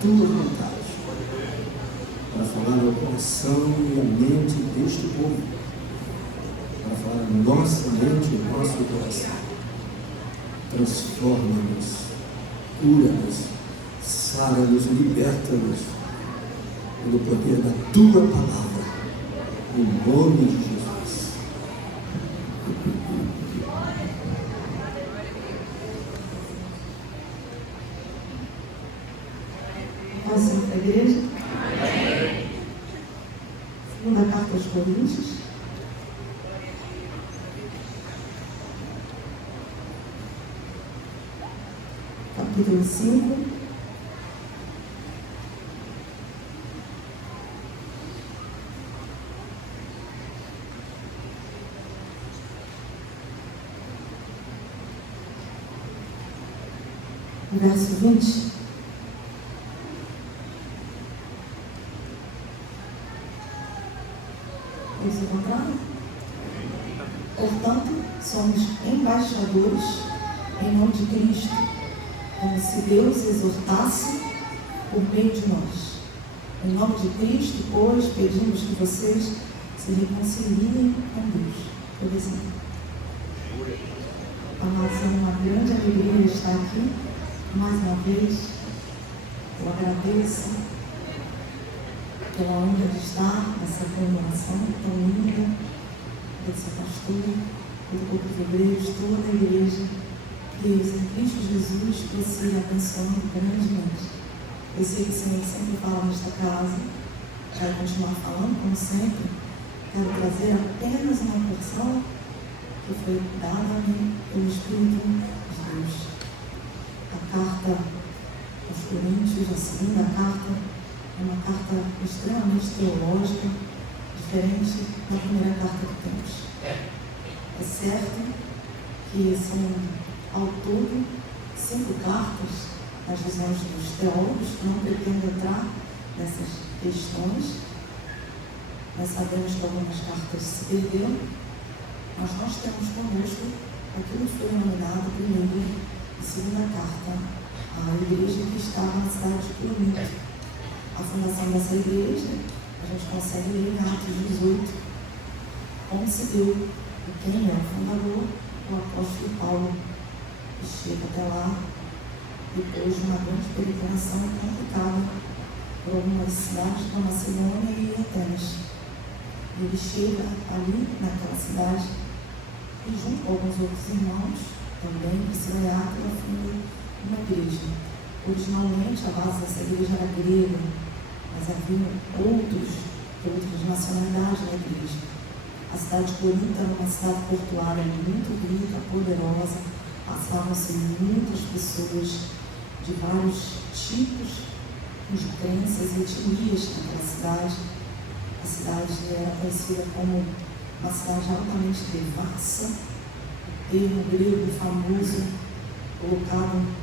tua vontade, para falar ao coração e à mente deste povo, para falar à nossa mente e ao nosso coração. Transforma-nos, cura-nos, sara-nos, liberta-nos pelo poder da tua palavra, no nome de Jesus. Passando para a igreja. Segunda carta aos Coríntios. Capítulo 5. Verso 20. Eles encontraram? Portanto, somos embaixadores em nome de Cristo, como se Deus exortasse por meio de nós. Em nome de Cristo, pois, pedimos que vocês se reconciliem com Deus. Por exemplo, amados, é uma grande alegria estar aqui mais uma vez. Eu agradeço pela honra de estar nessa comemoração tão linda desse pastor, todo o corpo de obreiros, toda a igreja, que em Cristo Jesus prossiga abençoando grandemente. Eu sei que o Senhor sempre fala nesta casa, vai continuar falando, como sempre. Quero trazer apenas uma porção que foi dada a mim pelo Espírito de Deus. A carta aos Coríntios, a segunda carta, é uma carta extremamente teológica, diferente da primeira carta que temos. É certo que são, ao todo, 5 cartas nas visões dos teólogos, que não pretendo entrar nessas questões. Nós sabemos que algumas cartas se perderam, mas nós temos conosco aquilo que foi denominado primeira e segunda carta à igreja que estava na cidade de Corinto. A fundação dessa igreja, a gente consegue ler em Atos 18, como se deu e quem é o fundador, o apóstolo Paulo, que chega até lá depois de uma grande peregrinação complicada por algumas cidades da Macedônia e Atenas. Ele chega ali naquela cidade e junto com alguns outros irmãos também, Priscila e Áquila, funda uma igreja. Originalmente a base dessa igreja era grega, mas havia outras nacionalidades na igreja. A cidade de Corinto era uma cidade portuária muito rica, poderosa, passavam-se muitas pessoas de vários tipos de crenças e etnias naquela cidade. A cidade era conhecida como uma cidade altamente devassa, o termo grego famoso, colocado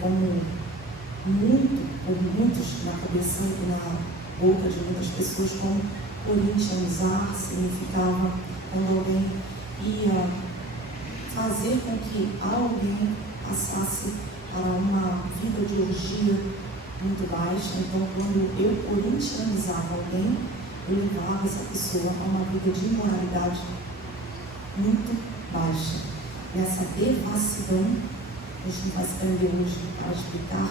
como por muitos na cabeça e na boca de muitas pessoas, como corintianizar significava quando alguém ia fazer com que alguém passasse para uma vida de orgia muito baixa. Então, quando eu corintianizava alguém, eu levava essa pessoa a uma vida de imoralidade muito baixa. E essa devassidão, a gente vai se prender hoje para explicar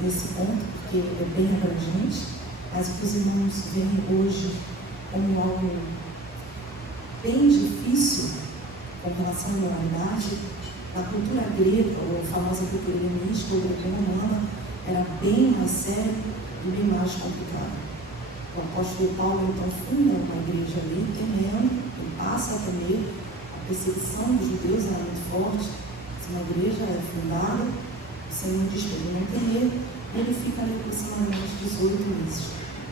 nesse ponto, porque é bem abrangente, mas o que os irmãos veem hoje como algo bem difícil com relação à moralidade, na cultura grega, ou a famosa cultura helenística ou greco-romana, era bem mais sério e bem mais complicado. O apóstolo Paulo então funda uma igreja ali, temendo, ele passa a temer, a perseguição dos judeus era muito forte. Se uma igreja é fundada, o Senhor diz para ele não temer, ele fica ali aproximadamente 18 meses.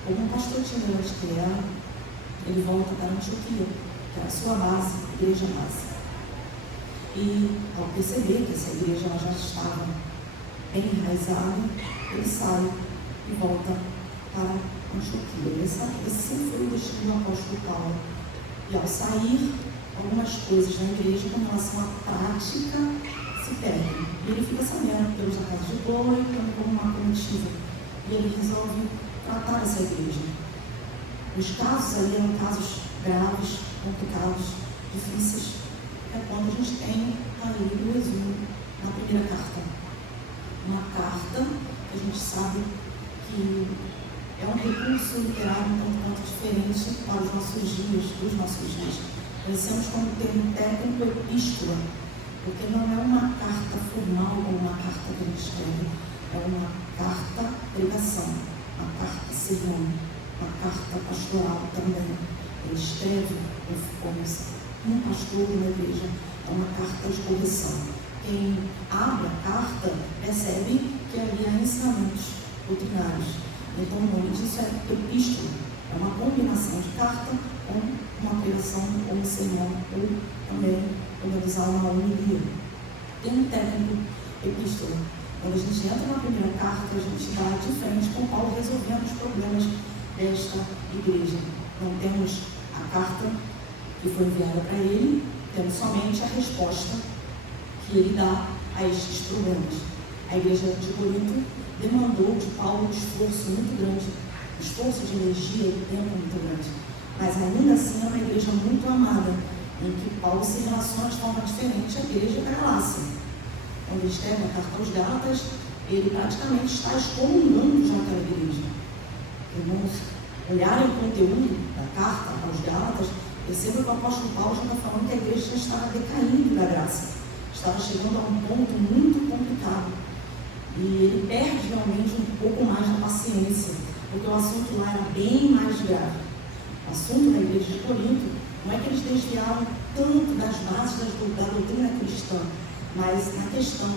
Como um pastor itinerante que era, ele volta para Antioquia, que era a sua base, a igreja base. E ao perceber que essa igreja já estava bem enraizada, ele sai e volta para Antioquia. Esse sempre foi o destino do apóstolo Paulo. E ao sair, algumas coisas na igreja com relação à prática se perde. E ele fica sabendo pelos acasos de boi, como uma comitiva. E ele resolve tratar essa igreja. Os casos aí eram casos graves, complicados, difíceis. É quando a gente tem aí o resumo na primeira carta. Uma carta que a gente sabe que é um recurso literário um tanto diferente para os nossos dias, dos nossos dias. Conhecemos como termo técnico epístola, porque não é uma carta formal ou uma carta que a gente escreve, é uma carta pregação, uma carta sermão, uma carta pastoral também. Ele escreve como um pastor de uma igreja, é uma carta de correção. Quem abre a carta percebe que ali há ensinamentos doutrinários. Então o nome disso é epístola, é uma combinação de carta com uma pregação ou um sermão, ou também organizar uma homilia. Tem um técnico epístola. Quando a gente entra na primeira carta, a gente está de frente com Paulo resolvendo os problemas desta igreja. Não temos a carta que foi enviada para ele, temos somente a resposta que ele dá a estes problemas. A igreja de Corinto demandou de Paulo um esforço muito grande, um esforço de energia e tempo muito grande. Mas ainda assim é uma igreja muito amada, em que Paulo se relaciona de forma diferente à igreja da Galácia. Quando ele escreve a carta aos Gálatas, ele praticamente está excomungando já aquela igreja. Irmãos, olharem o conteúdo da carta aos Gálatas, percebam que o apóstolo Paulo já está falando que a igreja já estava decaindo da graça, estava chegando a um ponto muito complicado. E ele perde realmente um pouco mais da paciência, porque o assunto lá era bem mais grave. O assunto da igreja de Corinto não é que eles desviaram tanto das bases da doutrina cristã, mas na questão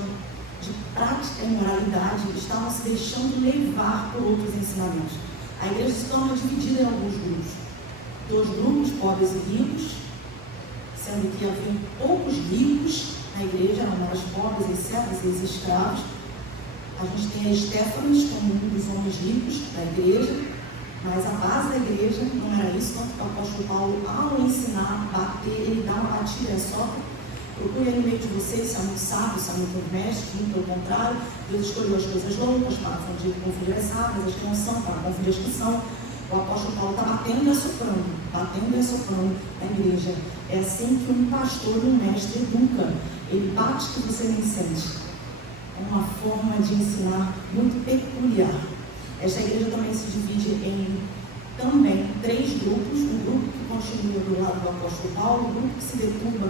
de prática e moralidade, estavam se deixando levar por outros ensinamentos. A igreja se torna dividida em alguns grupos. Dois grupos, pobres e ricos, sendo que havia poucos ricos na igreja, eram mais pobres, e servos e escravos. A gente tem a Estéfanas como um dos homens ricos da igreja, mas a base da igreja não era isso, tanto que o apóstolo Paulo, ao ensinar, bater, ele dá uma batida só. Procure no meio de vocês se há muito sábio, se há muito mestre, muito pelo contrário. Deus escolheu as coisas loucas para confundir as sábias, as que não são, para confundir as que são. O apóstolo Paulo está batendo e assoprando na igreja. É assim que um pastor e um mestre educa. Ele bate que você nem sente. É uma forma de ensinar muito peculiar. Esta igreja também se divide em também 3 grupos. Um grupo que continua do lado do apóstolo Paulo, um grupo que se deturpa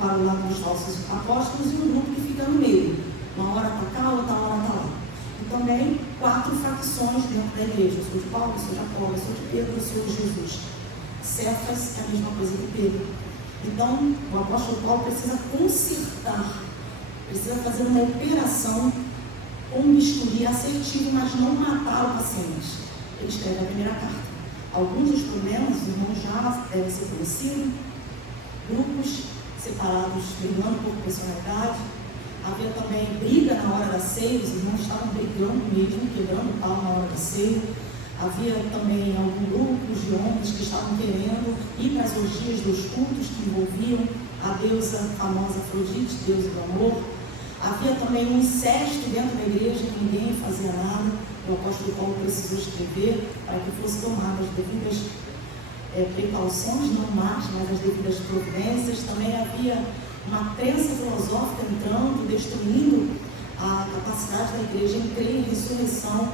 para o lado dos falsos apóstolos e um grupo que fica no meio. Uma hora está cá, outra hora está lá. E também 4 facções dentro da igreja. Eu sou de Paulo, eu sou de Apolo, eu sou de Pedro, eu sou de Jesus. Cefas é a mesma coisa que Pedro. Então, o apóstolo Paulo precisa consertar, precisa fazer uma operação com um bisturi assertivo, mas não matar o paciente. Ele escreve a primeira carta. Alguns dos problemas, os irmãos já devem ser conhecidos. Grupos separados, brigando por personalidade. Havia também briga na hora da ceia, os irmãos estavam brigando mesmo, quebrando o pau na hora da ceia. Havia também alguns grupos de homens que estavam querendo ir para as orgias dos cultos que envolviam a deusa famosa Afrodite, deusa do amor. Havia também um incesto dentro da igreja que ninguém fazia nada. O apóstolo Paulo precisou escrever para que fossem tomadas as devidas precauções, não más, mas as devidas providências. Também havia uma crença filosófica entrando, destruindo a capacidade da igreja em crer em ressurreição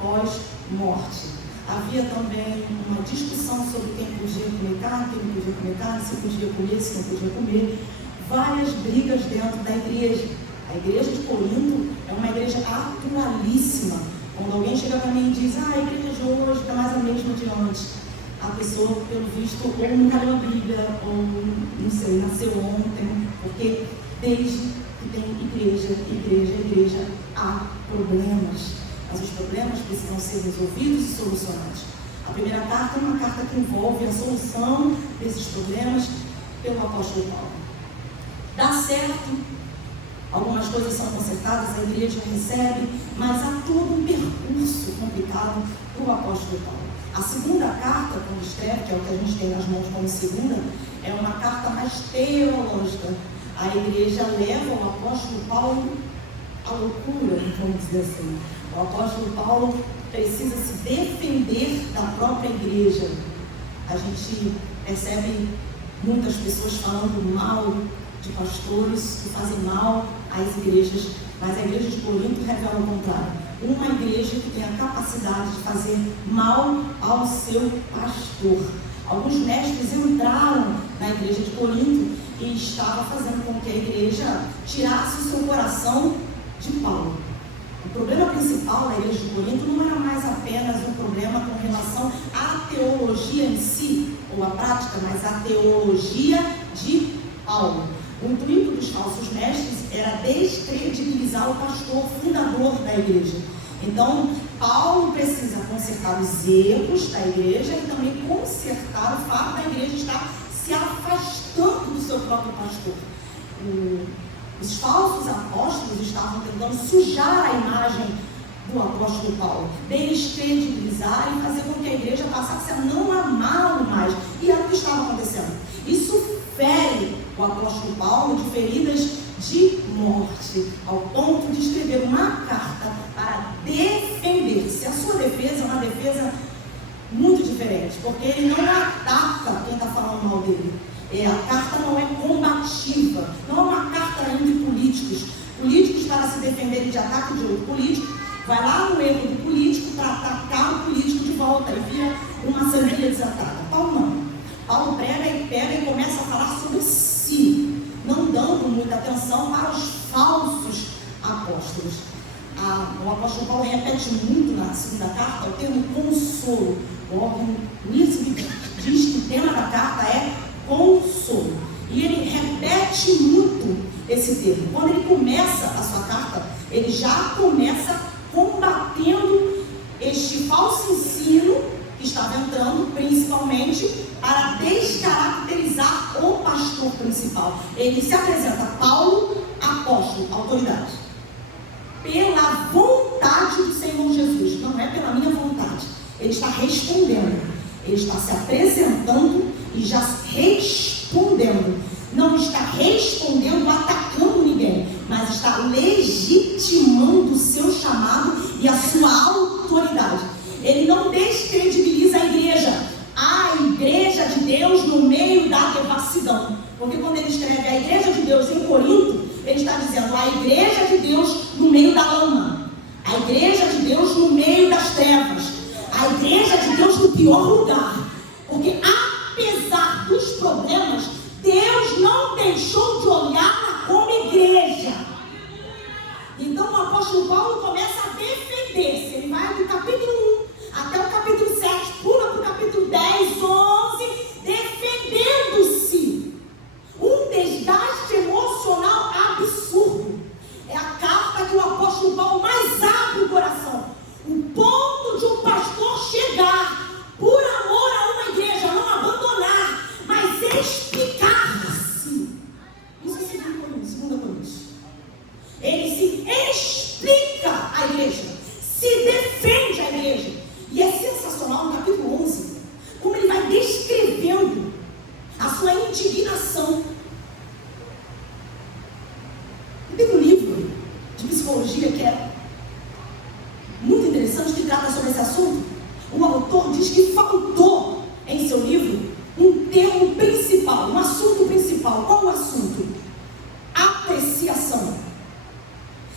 pós-morte. Havia também uma discussão sobre quem podia comer carne, quem não podia comer carne, se podia comer, se não podia comer. Várias brigas dentro da igreja. A igreja de Corinto é uma igreja atualíssima. Quando alguém chega para mim e diz, a igreja de hoje está mais a mesma de antes, a pessoa, pelo visto, ou nunca leu a Bíblia, ou, não sei, nasceu ontem, porque desde que tem igreja, há problemas. Mas os problemas precisam ser resolvidos e solucionados. A primeira carta é uma carta que envolve a solução desses problemas pelo apóstolo Paulo. Dá certo, algumas coisas são consertadas, a igreja recebe, mas há todo um percurso complicado para o apóstolo Paulo. A segunda carta, quando escreve, que é o que a gente tem nas mãos como segunda, é uma carta mais teológica. a igreja leva o apóstolo Paulo à loucura, vamos dizer assim. O apóstolo Paulo precisa se defender da própria igreja. A gente percebe muitas pessoas falando mal de pastores que fazem mal às igrejas, mas a igreja de Corinto revela o contrário. Uma igreja que tem a capacidade de fazer mal ao seu pastor. Alguns mestres entraram na igreja de Corinto e estavam fazendo com que a igreja tirasse o seu coração de Paulo. O problema principal da igreja de Corinto não era mais apenas um problema com relação à teologia em si, ou à prática, mas à teologia de Paulo. O intuito dos falsos mestres era descredibilizar o pastor fundador da igreja. Então, Paulo precisa consertar os erros da igreja e também consertar o fato da igreja estar se afastando do seu próprio pastor. Os falsos apóstolos estavam tentando sujar a imagem do apóstolo Paulo, descredibilizar e fazer com que a igreja passasse a não amá-lo mais. E era o que estava acontecendo. Isso fere o apóstolo Paulo de feridas de morte, ao ponto de escrever uma carta para defender-se. A sua defesa é uma defesa muito diferente, porque ele não ataca quem está falando mal dele. A carta não é combativa, não é uma carta entre políticos. Políticos, para se defenderem de ataque de outro político, vai lá no erro do político para atacar o político de volta e vira uma sangria desatada. Paulo não. Paulo pega e começa a falar sobre si, não dando muita atenção para os falsos apóstolos. O apóstolo Paulo repete muito na segunda carta o termo consolo. O Nísio diz que o tema da carta é consolo. E ele repete muito esse termo. Quando ele começa a sua carta, ele já começa combatendo este falso ensino que estava entrando, principalmente para descaracterizar o pastor principal. Ele se apresenta, Paulo, apóstolo, autoridade, pela vontade do Senhor Jesus, não é pela minha vontade. Ele está respondendo, ele está se apresentando e já respondendo. Não está respondendo, atacando ninguém, mas está legitimando o seu chamado e a sua autoridade. Ele não descredibiliza a igreja de Deus no meio da devassidão. Porque quando ele escreve a igreja de Deus em Corinto, ele está dizendo a igreja de Deus no meio da lama, a igreja de Deus no meio das trevas, a igreja de Deus no pior lugar. Porque apesar dos problemas, Deus não deixou de olhar como igreja. Então o apóstolo Paulo começa a defender-se. Ele vai do capítulo 1 até o capítulo 7, pula para o capítulo 10, 11, defendendo-se. Um desgaste emocional absurdo. É a carta que o apóstolo Paulo mais abre o coração. O ponto de um pastor chegar, por amor a uma igreja, não abandonar, mas explicar-se. Isso é 2 Coríntios. Ele se explica à igreja, se defende à igreja. E é sensacional no capítulo 11, como ele vai descrevendo a sua indignação. E tem um livro de psicologia que é muito interessante, que trata sobre esse assunto. O autor diz que faltou em seu livro um termo principal, um assunto principal. Qual o assunto? Apreciação.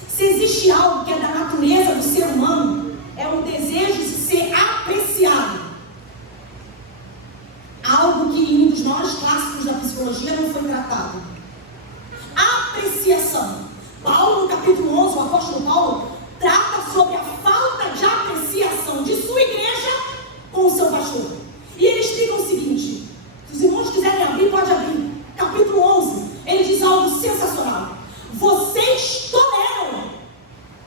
Se existe algo que é da natureza do ser humano, é o desejo de ser apreciado. Algo que em um dos maiores clássicos da psicologia não foi tratado. Apreciação. Paulo, no capítulo 11, o apóstolo Paulo trata sobre a falta de apreciação de sua igreja com o seu pastor. E ele explica o seguinte, se os irmãos quiserem abrir, pode abrir. Capítulo 11, ele diz algo sensacional. Vocês toleram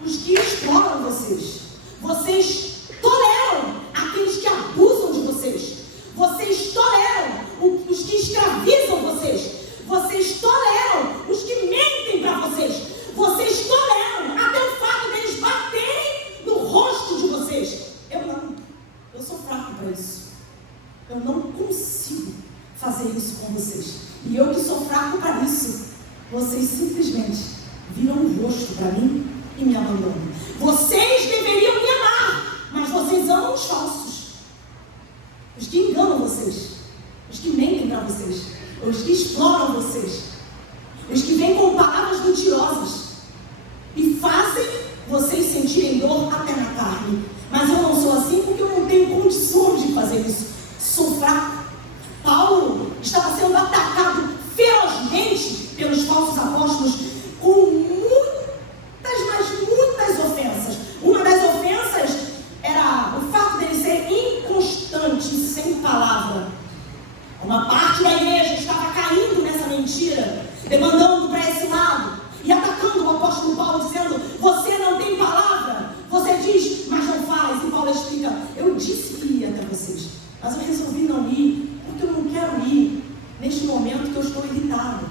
os que exploram vocês. Vocês toleram aqueles que abusam de vocês. Vocês toleram os que escravizam vocês. Vocês toleram os que mentem para vocês. Vocês toleram até o fato deles baterem no rosto de vocês. Eu não. Eu sou fraco para isso. Eu não consigo fazer isso com vocês. E eu que sou fraco para isso, vocês vocês simplesmente viram o rosto para mim e me abandonam. Vocês deveriam me amar, mas vocês amam os falsos, os que enganam vocês, os que mentem para vocês, os que exploram vocês, os que vêm com palavras mentirosas e fazem vocês sentirem dor até na carne. Mas eu não sou assim porque eu não tenho condições de fazer isso. Sou fraco. Paulo estava sendo atacado ferozmente pelos falsos apóstolos com muitas ofensas. Uma das ofensas era o fato dele ser inconstante, sem palavra. Uma parte da igreja estava caindo nessa mentira, demandando para esse lado e atacando o apóstolo Paulo, dizendo: você não tem palavra, você diz, mas não faz. E Paulo explica: eu disse que ia até vocês, mas eu resolvi não ir, porque eu não quero ir neste momento que eu estou irritado,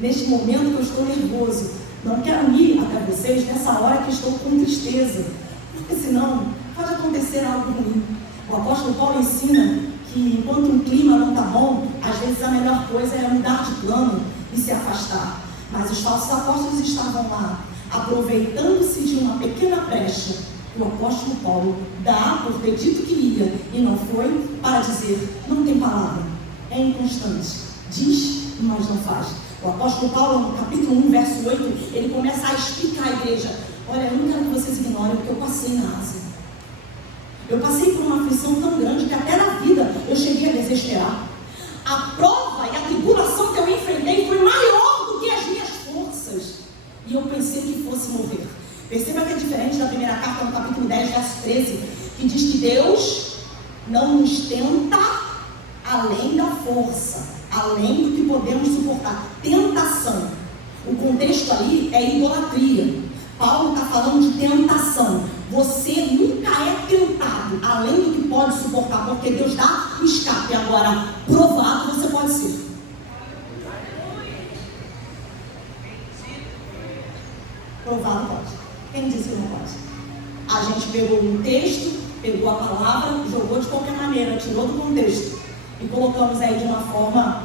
neste momento que eu estou nervoso. Não quero ir até vocês nessa hora que estou com tristeza, porque senão pode acontecer algo ruim. O apóstolo Paulo ensina que enquanto um clima não está bom, às vezes a melhor coisa é mudar de plano e se afastar. Mas os falsos apóstolos estavam lá, aproveitando-se de uma pequena brecha que o apóstolo Paulo dá por ter dito que ia e não foi, para dizer: não tem palavra, é inconstante, diz, mas não faz. O apóstolo Paulo, no capítulo 1, verso 8, ele começa a explicar à igreja: olha, eu não quero que vocês ignorem o que eu passei na Ásia. Eu passei por uma aflição tão grande que até na vida eu cheguei a desesperar. A prova e a tribulação que eu enfrentei foi maior do que as minhas forças. E eu pensei que fosse morrer. Perceba que é diferente da primeira carta, no capítulo 10, verso 13, que diz que Deus não nos tenta além da força, além do que podemos suportar. Tentação. O contexto ali é idolatria. Paulo está falando de tentação. Você nunca é tentado além do que pode suportar, porque Deus dá o escape. Agora, provado você pode ser. Provado pode. Quem disse que não pode? A gente pegou um texto, pegou a palavra, jogou de qualquer maneira, tirou do contexto e colocamos aí de uma forma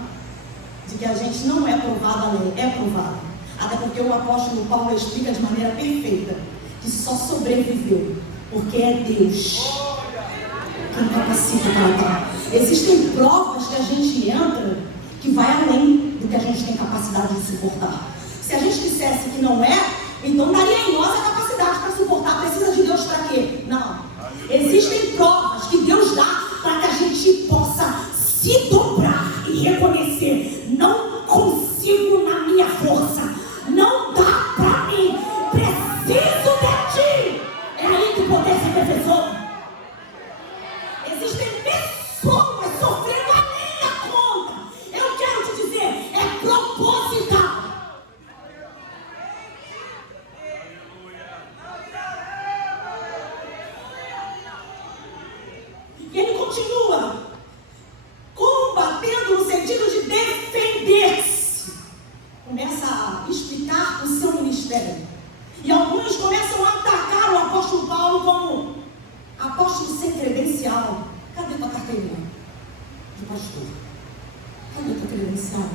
de que a gente não é provado além, é provado. Até porque o apóstolo Paulo explica de maneira perfeita que só sobreviveu porque é Deus quem capacita para estar. Existem provas que a gente entra que vai além do que a gente tem capacidade de suportar. Se a gente dissesse que não é, então daria em nós a capacidade para suportar. Precisa de Deus para quê? Não. Existem provas que Deus dá para que a gente possa se dobrar e reconhecer: não consigo na minha força, não dá para mim, preciso de ti. É aí que o poder se aperfeiçoa. Existem pessoas sofrendo além da conta. Eu quero te dizer, é proposital. E ele continua combatendo no sentido de defender-se. Começa a explicar o seu ministério. E alguns começam a atacar o apóstolo Paulo como apóstolo sem credencial. Cadê tua carteirinha de pastor? Cadê tua credencial?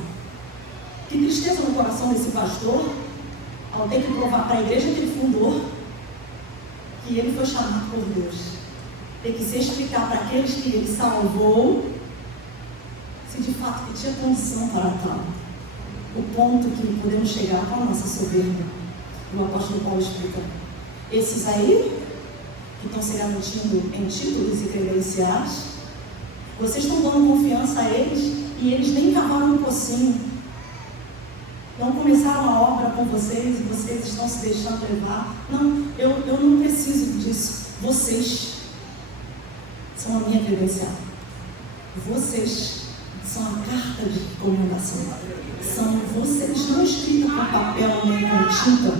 Que tristeza no coração desse pastor, ao ter que provar para a igreja que ele fundou que ele foi chamado por Deus. Ter que se explicar para aqueles que ele salvou, se de fato ele tinha condição para tal. O ponto que podemos chegar com a nossa soberba. O apóstolo Paulo explica: esses aí, que estão se garantindo em títulos e credenciais, vocês estão dando confiança a eles e eles nem cavaram um pocinho. Não começaram a obra com vocês e vocês estão se deixando levar. Não, eu não preciso disso. Vocês são a minha credencial. Vocês são a carta de recomendação. São vocês, não escrita com papel nem com tinta,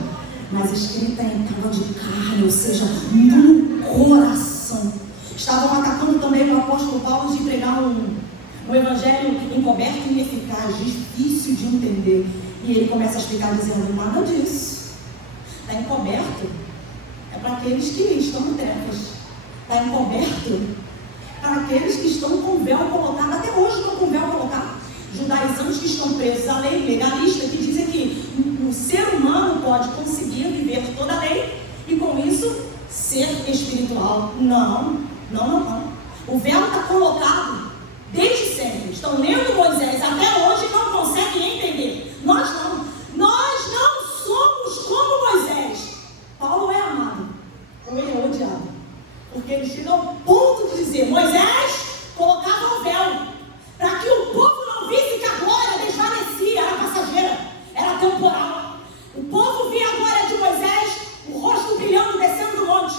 mas escrita em tábua de carne, ou seja, no coração. Estavam atacando também o apóstolo Paulo de pregar um evangelho encoberto e ineficaz, difícil de entender. E ele começa a explicar dizendo: nada disso. Está encoberto é para aqueles que estão em trevas. Está encoberto para aqueles que estão com o véu colocado. Até hoje estão com o véu colocado. Judaizantes que estão presos à lei legalista, que dizem que o ser humano pode conseguir viver toda a lei e com isso ser espiritual. Não. O véu está colocado desde sempre. Estão lendo Moisés até hoje e não conseguem entender. Nós não somos como Moisés. Paulo é amado, ou ele é odiado, porque ele chega ao ponto de dizer: Moisés colocava o véu para que o povo não visse que a glória desvanecia, era passageira, era temporal. O povo via a glória de Moisés, o rosto brilhando, descendo do monte.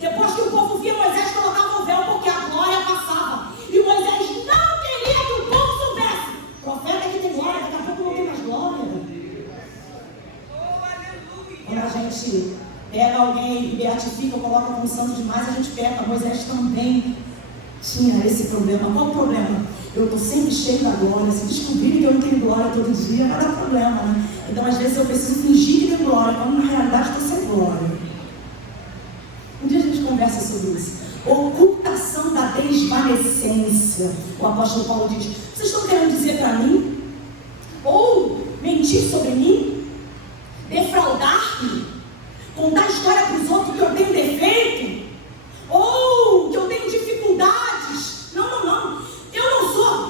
Depois que o povo via Moisés, colocava o véu, porque a glória passava. E Moisés não queria que o povo soubesse. O profeta que tem glória, daqui a pouco não tem mais glória. Quando a gente pega alguém e beatifica ou coloca como santo demais, a gente peca. Moisés também tinha esse problema. Qual o problema? Eu estou sempre cheio da glória. Se descobrirem que eu não tenho glória todo dia, vai dar problema, né? Então, às vezes, eu preciso fingir que tenho glória, quando na realidade estou sem glória. Um dia a gente conversa sobre isso. Ocultação da desvanecência. O apóstolo Paulo diz: vocês estão querendo dizer para mim? Ou mentir sobre mim? Defraudar-me? Contar história para os outros que eu tenho defeito? Ou que eu tenho dificuldades? Não.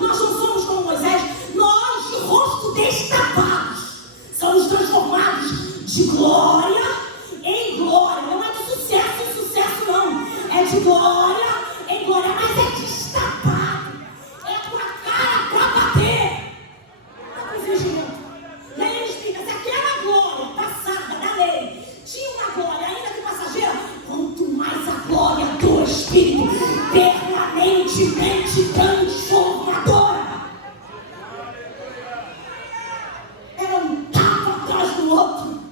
Nós não somos como Moisés. Nós, de rosto destapados, somos transformados de glória em glória. Não é de sucesso em sucesso, não. É de glória em glória, mas é destapado. É com a cara para bater. Não é exigimento. E aí ele explica: se aquela glória passada da lei tinha uma glória ainda que passageira, quanto mais a glória do Espírito permanentemente transformadora. Era um tapa atrás do outro.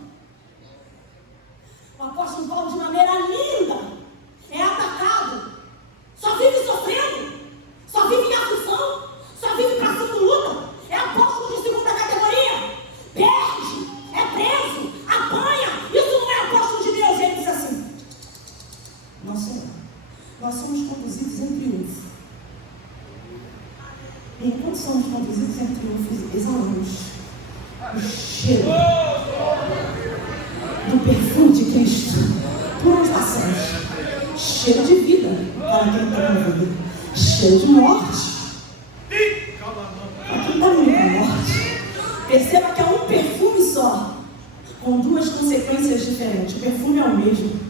O apóstolo Paulo, de maneira linda, é atacado, só vive sofrendo, só vive em aflição, só vive passando luta. É apóstolo de segunda categoria, perde, é preso, apanha. Isso não é apóstolo de Deus. E ele diz assim: não, Senhor, nós somos conduzidos em triunfo. E enquanto somos conduzidos em triunfo, exalamos o cheiro do perfume de Cristo por onde passamos. Cheiro de vida para quem está com vida, cheiro de morte para quem está indo para a morte. Perceba que é um perfume só, com duas consequências diferentes. O perfume é o mesmo,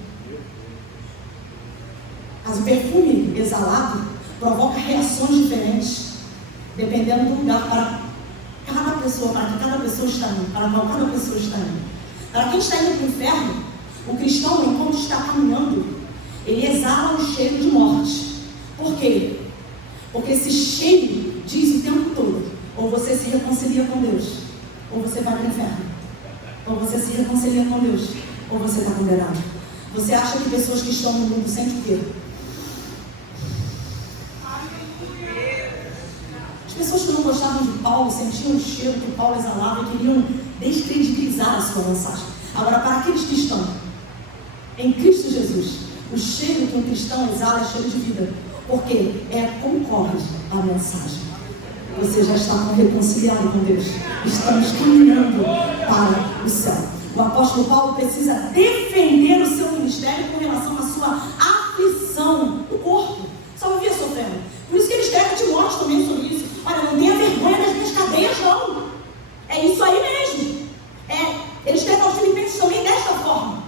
mas o perfume exalado provoca reações diferentes, dependendo do lugar para cada pessoa, para que cada pessoa está indo, para qual cada pessoa está indo. Para quem está indo para o inferno, o cristão, enquanto está caminhando, ele exala um cheiro de morte. Por quê? Porque esse cheiro diz o tempo todo: ou você se reconcilia com Deus, ou você vai para o inferno. Ou você se reconcilia com Deus, ou você está condenado. Você acha que pessoas que estão no mundo sentem o quê? As pessoas que não gostavam de Paulo sentiam o cheiro que Paulo exalava e queriam descredibilizar a sua mensagem. Agora, para aqueles que estão em Cristo Jesus, o cheiro que um cristão exala é cheiro de vida, porque concorre à mensagem. Você já está reconciliado com Deus. Estamos caminhando para o céu. O apóstolo Paulo precisa defender o seu ministério com relação à sua aflição do corpo. Só vivia sofrendo. Por isso que ele escreve a Timóteo também sobre isso. Olha, não tenha vergonha das minhas cadeias, não. É isso aí mesmo. Ele escreve aos Filipenses também desta forma.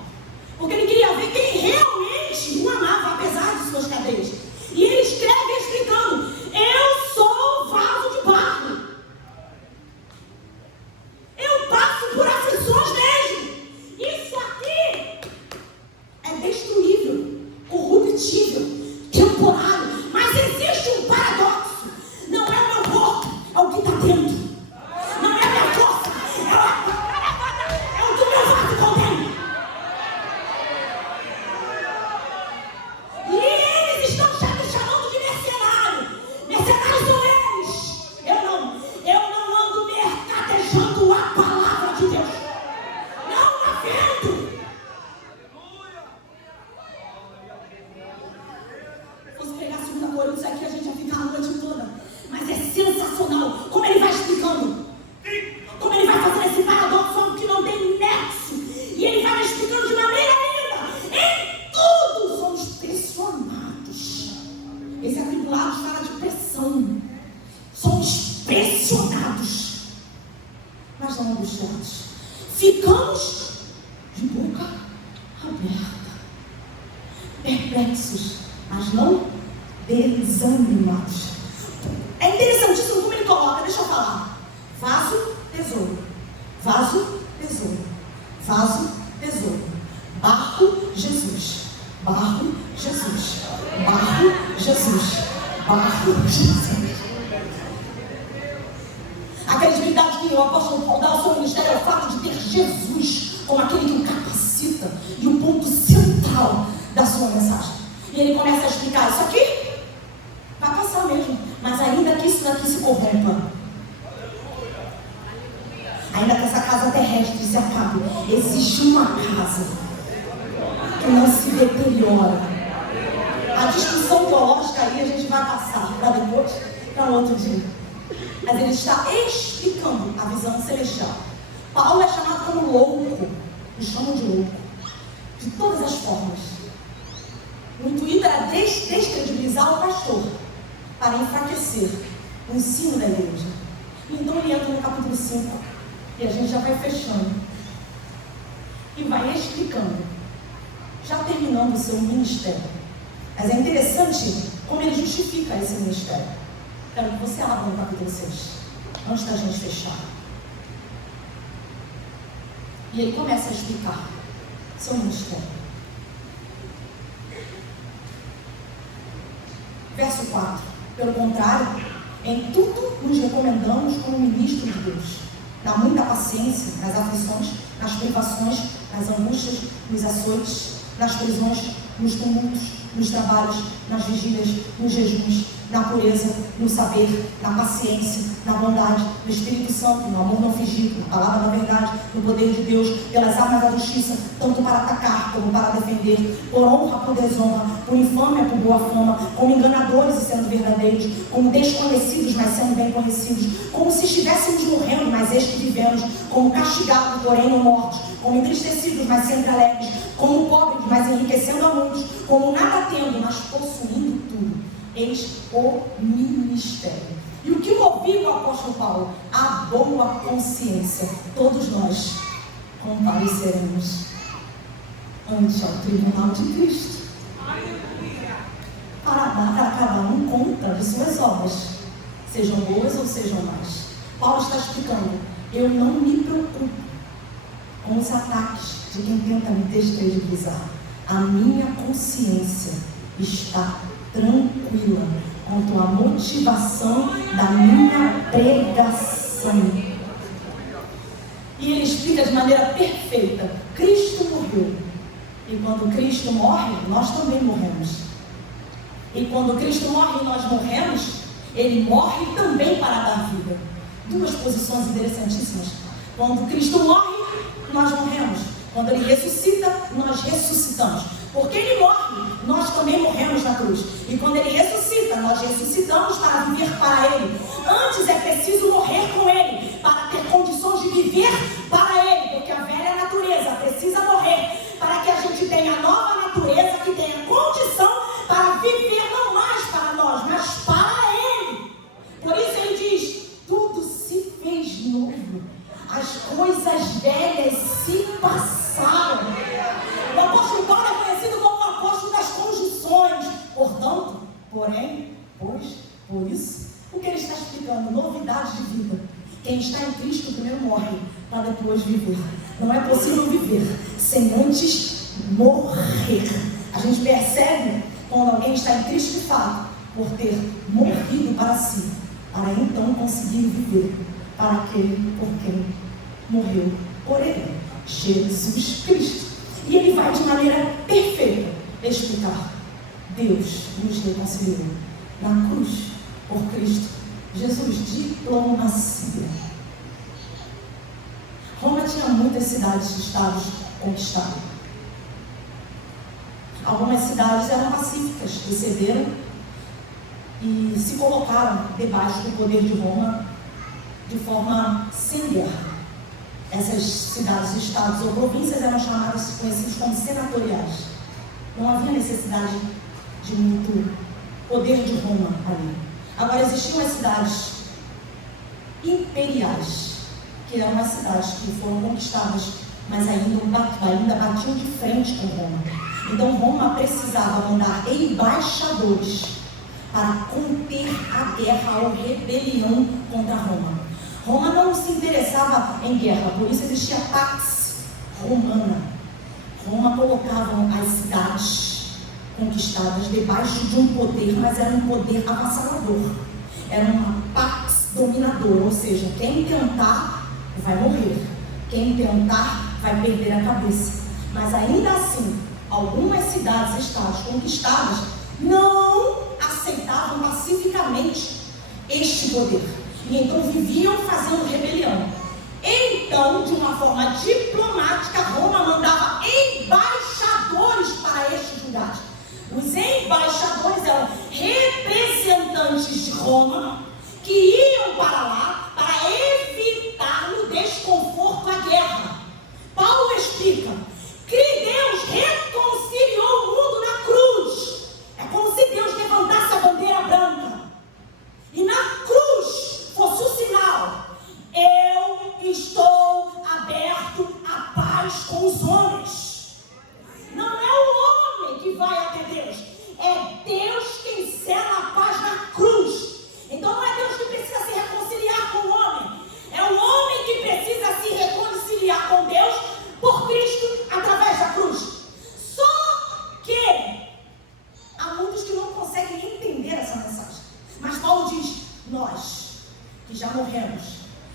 Porque ele queria ver quem realmente o amava, apesar de suas cadeias. E ele escreve explicando: eu sou vaso de barro. Eu passo por aflições mesmo. Isso aqui é destruível, corruptível, temporário. Mas existe um paradoxo. Não é o meu corpo, é o que está dentro. Não é a minha força, é o que o meu vaso contém. E eles estão chamando de mercenário. Mercenários são eles. Eu não ando mercadejando a palavra de Deus. Não a vendo. Se fosse pegar 2 Coríntios aqui, a gente ia ficar a noite toda. Mas é sensacional como ele vai explicando. Como ele vai fazer esse paradoxo, algo que não tem atribulados, fala de pressão. Somos pressionados, mas não angustiados. Ficamos de boca aberta, perplexos, mas não desanimados. É interessantíssimo como ele coloca, deixa eu falar. Vaso, tesouro. Vaso, tesouro. Vaso, tesouro. Barro, Jesus. Barro, Jesus. Barro, Jesus. Barro, Jesus. A credibilidade que o apóstolo Paulo dá ao seu ministério é o fato de ter Jesus como aquele que o capacita e o ponto central da sua mensagem. E ele começa a explicar: isso aqui vai passar mesmo, mas ainda que isso daqui se corrompa, ainda que essa casa terrestre se acabe, existe uma casa que não se deteriora. A discussão teológica aí a gente vai passar para depois, para outro dia. Mas ele está explicando a visão celestial. Paulo é chamado como louco, me chamam de louco, de todas as formas. O intuito era descredibilizar o pastor, para enfraquecer o ensino da igreja. Então ele entra no capítulo 5, e a gente já vai fechando, e vai explicando, já terminando o seu ministério. Mas é interessante como ele justifica esse ministério. Quero que você abra no capítulo 6, antes da gente fechar. E ele começa a explicar seu ministério. Verso 4. Pelo contrário, em tudo nos recomendamos como ministros de Deus, na muita paciência, nas aflições, nas privações, nas angústias, nos açoites, nas prisões, nos tumultos, nos trabalhos, nas vigílias, nos jejuns, na pureza, no saber, na paciência, na bondade, no Espírito Santo, no amor não fingido, na palavra da verdade, no poder de Deus, pelas armas da justiça, tanto para atacar como para defender, por honra por desonra, por infâmia por boa fama, como enganadores e sendo verdadeiros, como desconhecidos, mas sendo bem conhecidos, como se estivéssemos morrendo, mas eis que vivemos, como castigados, porém não mortos, como entristecidos, mas sempre alegres, como pobres, mas enriquecendo a muitos, como nada tendo, mas possuindo tudo. Eis o ministério. E o que movia o apóstolo Paulo? A boa consciência. Todos nós compareceremos ante ao tribunal de Cristo, para dar a cada um conta de suas obras, sejam boas ou sejam más. Paulo está explicando: eu não me preocupo com os ataques de quem tenta me descredibilizar. A minha consciência está tranquila quanto à motivação da minha pregação. E ele explica de maneira perfeita: Cristo morreu, e quando Cristo morre, nós também morremos. E quando Cristo morre e nós morremos, ele morre também para dar vida. Duas posições interessantíssimas. Quando Cristo morre, nós morremos. Quando ele ressuscita, nós ressuscitamos. Porque ele morre, nós também morremos na cruz. E quando ele ressuscita, nós ressuscitamos para viver para ele. Antes é preciso morrer com ele, para ter condições de viver para ele. Porque a velha natureza precisa morrer, para que a gente tenha a nova natureza, que tenha condição para viver não mais para nós, mas para ele. Por isso ele diz: tudo se fez novo. As coisas velhas se passaram. O apóstolo Paulo é conhecido como o apóstolo das conjunções. Portanto, porém, pois, por isso, o que ele está explicando? Novidade de vida. Quem está em Cristo primeiro morre, para depois viver. Não é possível viver sem antes morrer. A gente percebe quando alguém está em Cristo de fato, por ter morrido para si, para então conseguir viver para aquele por quem morreu por ele, Jesus Cristo. E ele vai de maneira perfeita explicar: Deus nos reconciliou na cruz por Cristo Jesus. Diplomacia. Roma tinha muitas cidades e estados conquistados. Algumas cidades eram pacíficas, receberam e se colocaram debaixo do poder de Roma de forma sem guerra. Essas cidades, estados ou províncias eram chamadas, conhecidos como senatoriais. Não havia necessidade de muito poder de Roma ali. Agora, existiam as cidades imperiais, que eram as cidades que foram conquistadas, mas ainda batiam de frente com Roma. Então Roma precisava mandar embaixadores para conter a guerra ou rebelião contra Roma. Roma não se interessava em guerra, por isso existia a Pax Romana. Roma colocava as cidades conquistadas debaixo de um poder, mas era um poder avassalador. Era uma Pax dominadora, ou seja, quem tentar vai morrer, quem tentar vai perder a cabeça. Mas ainda assim, algumas cidades, estados conquistadas, não aceitavam pacificamente este poder. E então viviam fazendo rebelião. Então, de uma forma diplomática, Roma mandava embaixadores para estes lugares. Os embaixadores eram representantes de Roma que iam para lá para evitar no desconforto a guerra. Paulo explica que Deus reconciliou o mundo na cruz. É como se Deus levantasse a bandeira branca e na cruz fosse o sinal: eu estou aberto à paz com os homens. Não é o homem que vai até Deus, é Deus quem sela a paz na cruz. Então não é Deus que precisa se reconciliar com o homem, é o homem que precisa se reconciliar com Deus por Cristo através da cruz. Só que há muitos que não conseguem entender essa mensagem. Mas Paulo diz: nós que já morremos,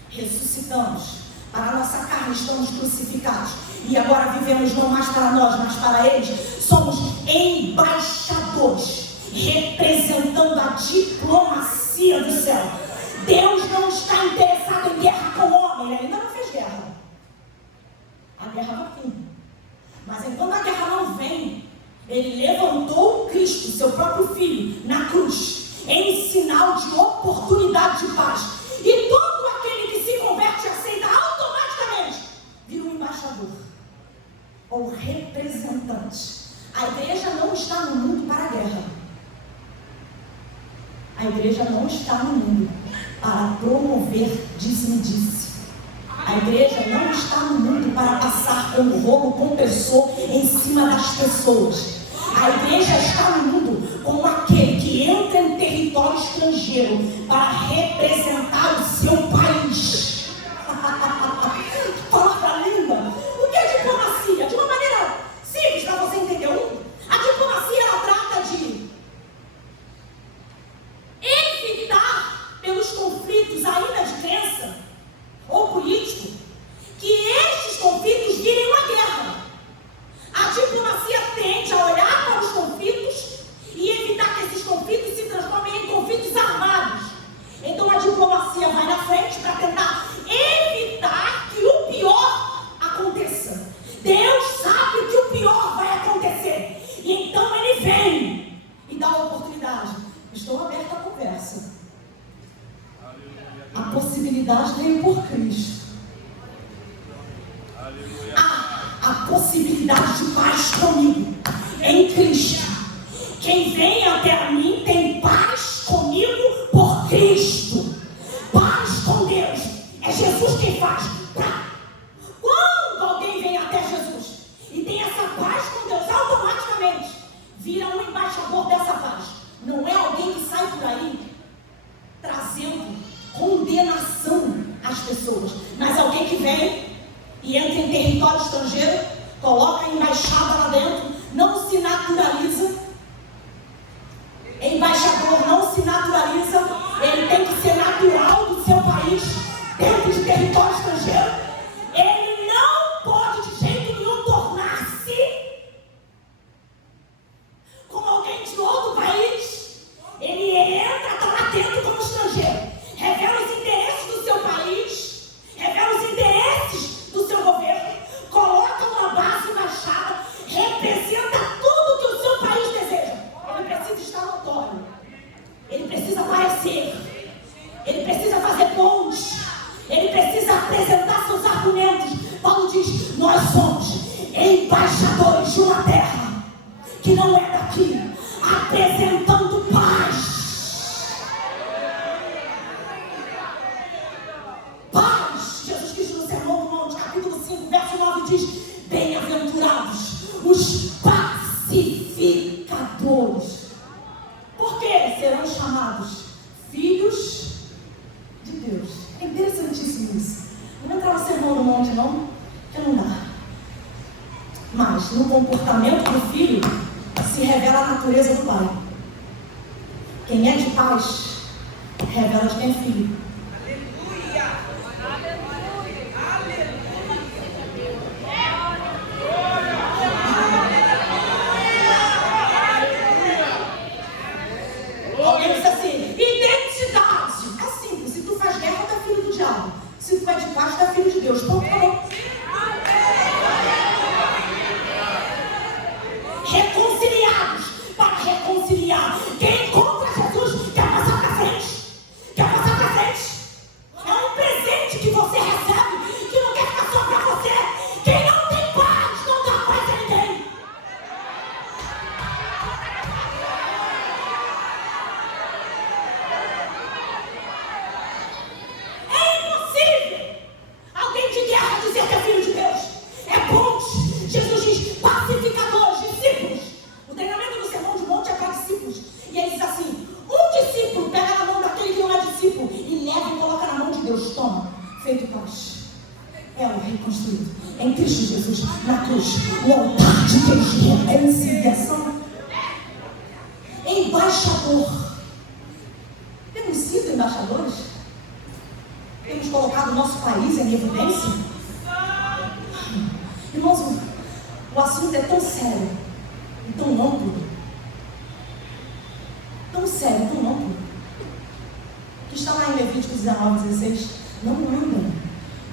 ressuscitamos, para a nossa carne estamos crucificados e agora vivemos não mais para nós, mas para eles, somos embaixadores, representando a diplomacia do céu. Deus não está interessado em guerra com o homem, ele ainda não fez guerra. A guerra vai vir, mas enquanto a guerra não vem, ele levantou Cristo, seu próprio Filho, na cruz, em sinal de oportunidade de paz. E todo aquele que se converte e aceita automaticamente vira um embaixador ou representante. A igreja não está no mundo para a guerra. A igreja não está no mundo para promover disse-me-disse. A igreja não está no mundo para passar como rolo compressor em cima das pessoas. A igreja está no mundo como aquele que entra em território estrangeiro para representar o seu país. Palavra linda! O que é diplomacia? De uma maneira simples para você entender. A diplomacia ela trata de evitar pelos conflitos ainda de crença ou político que estes conflitos virem uma guerra. A diplomacia tende a olhar para os conflitos e evitar que esses conflitos se transformem em conflitos armados. Então a diplomacia vai na frente para tentar evitar que o pior aconteça. Deus sabe que o pior vai acontecer. E então ele vem e dá a oportunidade. Estou aberta à conversa. A possibilidade veio por Cristo. A possibilidade de paz comigo em Cristo. Quem vem até mim tem paz comigo por Cristo. Paz com Deus. É Jesus quem faz. Quando alguém vem até Jesus e tem essa paz com Deus, automaticamente vira um embaixador dessa paz. Não é alguém que sai por aí trazendo condenação às pessoas, mas alguém que vem e entra em território estrangeiro, coloca a embaixada lá dentro, não se naturaliza. Embaixador não se naturaliza, ele tem que ser natural do seu país, dentro de território estrangeiro. Ele não pode de jeito nenhum tornar-se como alguém de outro país. Ele entra, está lá dentro como estrangeiro, revela os interesses do seu país, revela os interesses do seu governo, coloca uma base embaixada, representa tudo que o seu pacificadores. Por quê? Serão chamados filhos de Deus. É interessantíssimo isso. Não vou entrar no sermão do monte, não, porque não dá. Mas no comportamento do filho se revela a natureza do pai. Quem é de paz revela de quem é filho. Alguém disse assim, identidade. É simples, se tu faz guerra, tu é filho do diabo. Se tu é de paz, tu é filho de Deus. Ponto, acabou. Reconciliados para reconciliar. Quem encontra Jesus quer passar para frente. Quer passar para frente. É um presente que você recebe, que não quer ficar só para você. Quem não tem paz, não dá paz a ninguém. É impossível alguém de guerra dizer que é filho de Deus. É ponte. Jesus diz pacificadores, discípulos. O treinamento do sermão de monte é para discípulos. E ele diz assim, um discípulo pega na mão daquele que não é discípulo e leva e coloca na mão de Deus. Toma, feito paz. É o reconstruído em Cristo Jesus, na cruz, o altar de Deus de reconciliação. Embaixador. Temos sido embaixadores? Temos colocado o nosso país em evidência? Irmãos, o assunto é tão sério e tão amplo. Tão sério, tão amplo, que está lá em Levíticos 19:16. Não andem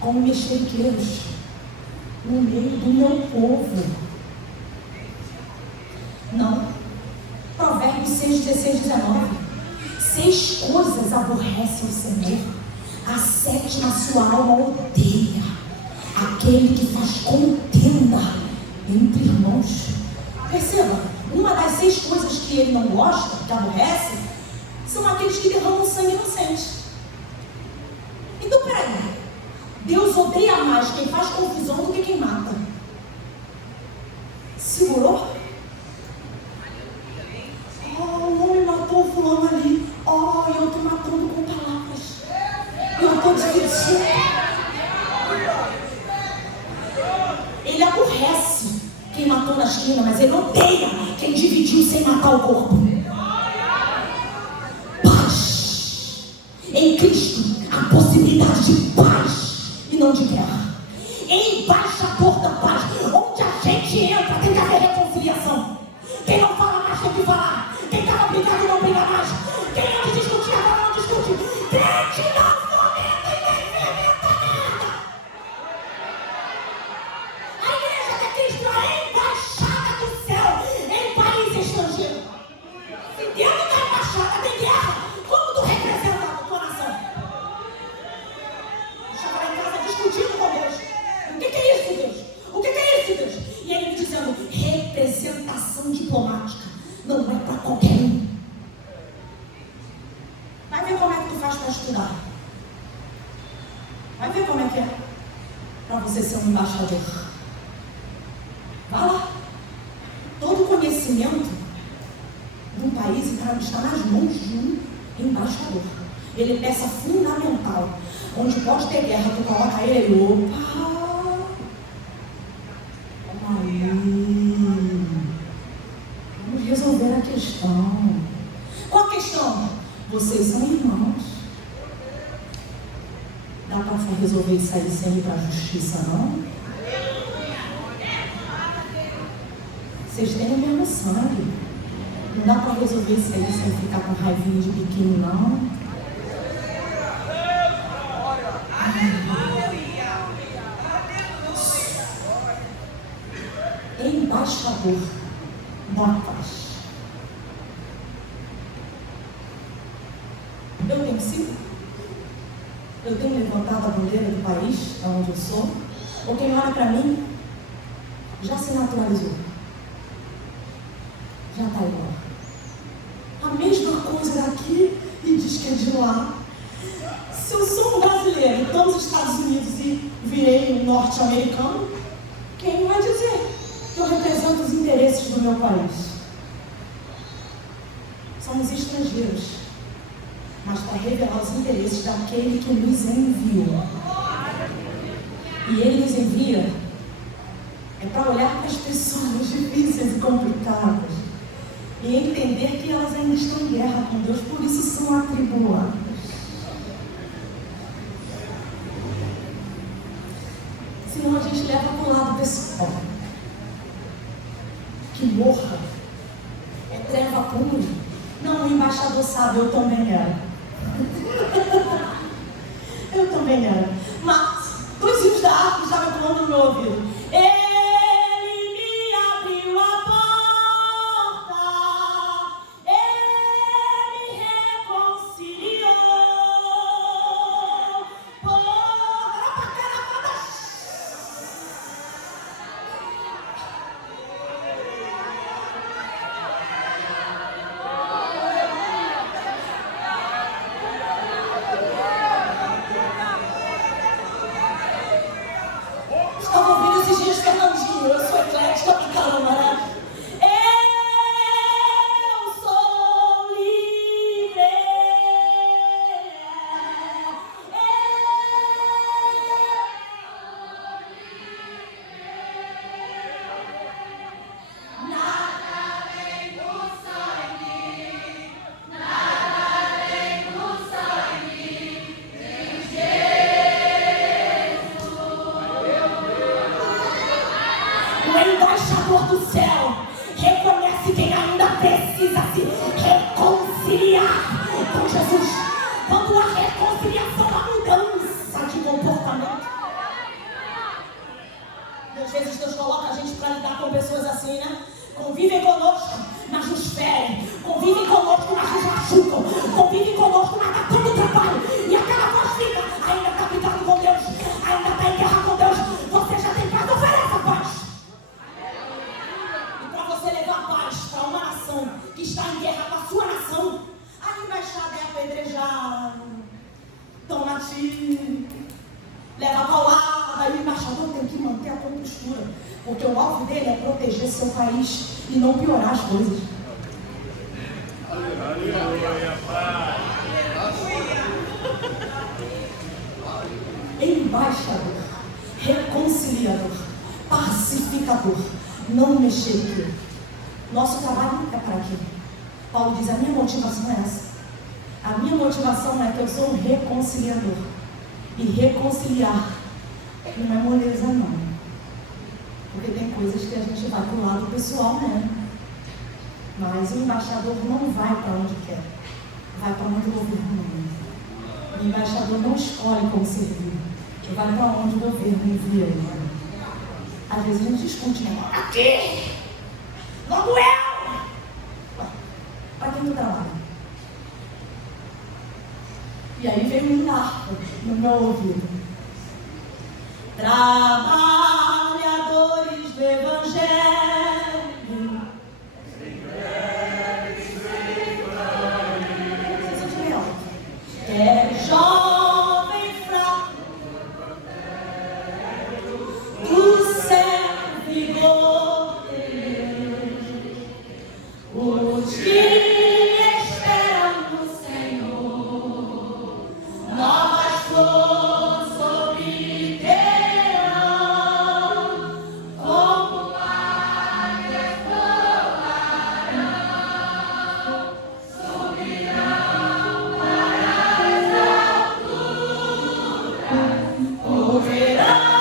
como mexeriqueiros no meio do meu povo. Não. Provérbios 6:16-19. 6 coisas aborrece o Senhor, a 7ª sua alma odeia: aquele que faz contenda entre irmãos. Perceba, uma das 6 coisas que ele não gosta, que aborrece, são aqueles que derramam sangue inocente. Então, peraí, Deus odeia mais quem faz confusão do que quem mata. Segurou? O homem matou o fulano ali. Eu estou matando com palavras. Eu estou dividindo. Ele aborrece quem matou na esquina, mas ele odeia quem dividiu sem matar o corpo. Paz. Em Cristo, a possibilidade de paz e não de guerra. Embaixador da paz. Onde a gente entra, tem que haver reconciliação. Quem não fala mais tem que falar. Quem estava brigado não briga mais. Quem antes discutia agora não discute. Crente não fomenta e nem fermenta nada. A igreja de Cristo é a embaixada do céu em país estrangeiro. Se dentro da embaixada tem guerra, como tu representa a tua nação? Eu estava lá em casa discutindo com Deus. O que é isso, Deus? O que é isso, Deus? E ele me dizendo, representação diplomática não é para qualquer um. Vai ver como é que tu faz para estudar. Vai ver como é que é para você ser um embaixador. Vai lá. Todo conhecimento de um país está nas mãos de um embaixador. Ele é peça fundamental. Onde pode ter guerra, tu coloca ele, opa! Aí, vamos resolver a questão. Qual a questão? Vocês são irmãos. Dá para resolver isso aí sem ir para a justiça, não? Vocês têm o mesmo sangue. Não dá para resolver isso aí sem ficar com raivinha de biquíni, não? Embaixador da paz. Eu tenho sido? Eu tenho levantado a bandeira do país, onde eu sou? Ou quem olha para mim já se naturalizou? Já está igual. A mesma coisa daqui e diz que é de lá. Se eu sou um brasileiro, estou nos Estados Unidos e virei um norte-americano, quem vai dizer que eu represento os interesses do meu país? somos estrangeiros, mas para revelar os interesses daquele que nos enviou. E Ele nos envia para olhar para as pessoas difíceis e complicadas e entender que elas ainda estão em guerra com Deus, por isso são atribuladas. Senão a gente leva para o lado pessoal. Que morra. É treva pura. Não, o embaixador sabe, eu também era. Eu também era. Mas, dois rios da árvore estavam pulando no meu ouvido. Ele me abriu a porta. Ele me reconciliou. Estava ouvindo esses dias Fernandinho, eu sou eclética pra caramba, né? Eu sou livre. Nada além do sangue, nada além do sangue de Jesus. O embaixador do céu reconhece quem ainda precisa se reconciliar com Jesus. Quando a reconciliação, a mudança de comportamento. E às vezes Deus coloca a gente para lidar com pessoas assim, né? Convivem conosco, mas nos ferem. Convivem conosco, mas nos machucam. Convivem conosco, mas dá tanto trabalho. E aquela voz fica, ainda está brigando com Deus, ainda está em guerra com Deus. Você já tem paz, ofereça paz. E para você levar paz para uma nação que está em guerra com a sua nação, a embaixada é apedrejada, toma tiro, leva paulada. E o embaixador tem que manter a compostura, porque o alvo dele é proteger seu país e não piorar as coisas. Aleluia, Pai. Embaixador, reconciliador, pacificador, não mexer aqui. Nosso trabalho não é para aqui. Paulo diz, a minha motivação é essa. A minha motivação é que eu sou um reconciliador. E reconciliar não é moleza não. Porque tem coisas que a gente vai para o lado pessoal, né? Mas o embaixador não vai para onde quer. Vai para onde o governo manda. O embaixador não escolhe como servir. Ele vai para onde o governo envia ele. Às vezes a gente discute, né? Aqui! Logo eu! Para quem tu trabalha? E aí veio um narco no meu ouvido. Trabalhadores do Evangelho. É jovem fraco do céu vigor, os que esperam no Senhor, novas forças obterão, como águias voarão, subirão para as alturas, correrão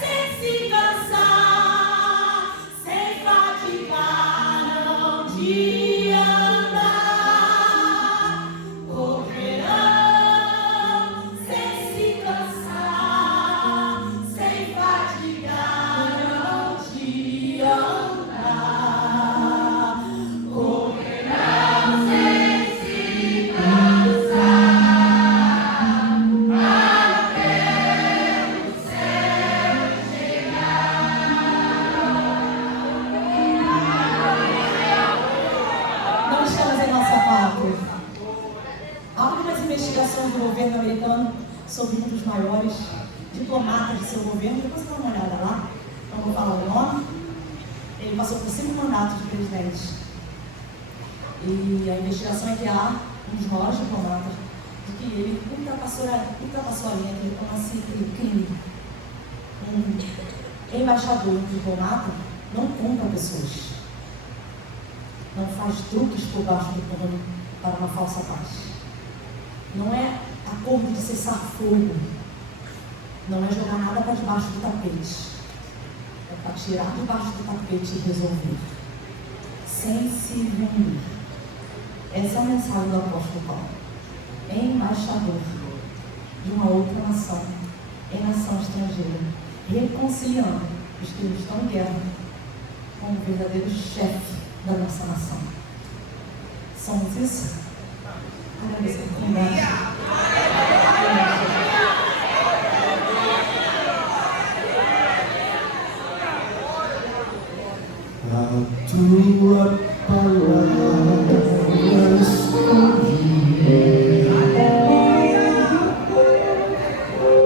sem se cansar, sem fatigar de andar, correrão sem se cansar, sem fatigar de andar, correrão sem se cansar, até o céu chegar. Não estamos em nossa pátria. Há algumas investigações do governo americano sobre um dos maiores diplomatas de seu governo. Depois dá uma olhada lá, não vou falar o nome. Ele passou por 5 mandatos de presidente. E a investigação é que há um dos maiores diplomatas de que ele ultrapassou a linha, que ele conhecia aquele crime. Um embaixador, um diplomata, não compra pessoas. Não faz truques por baixo do pano para uma falsa paz. Não é acordo de cessar fogo. Não é jogar nada para debaixo do tapete. É para tirar debaixo do tapete e resolver. Sem se vender. Essa é a mensagem do apóstolo Paulo. Embaixador de uma outra nação, em nação estrangeira, reconciliando os que estão em guerra com o verdadeiro chefe da nossa nação. Somos isso? Agradeço a oportunidade. A tua palavra escolhi,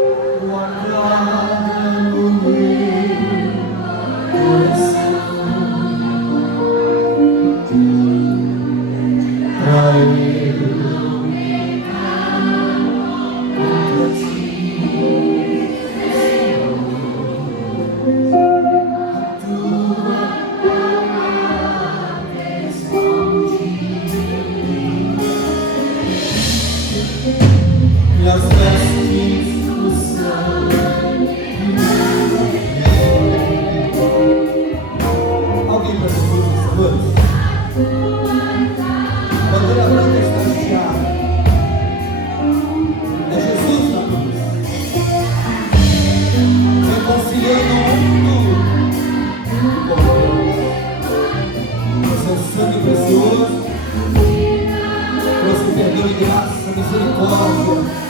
guardada no meu coração, pra eu contra ti, a tua e as vestes do sangue. Alguém para Jesus nessa noite? A bandeira branca está hasteada. É Jesus na cruz, reconciliando o mundo com Deus. O seu sangue precioso trouxe perdão e graça, misericórdia.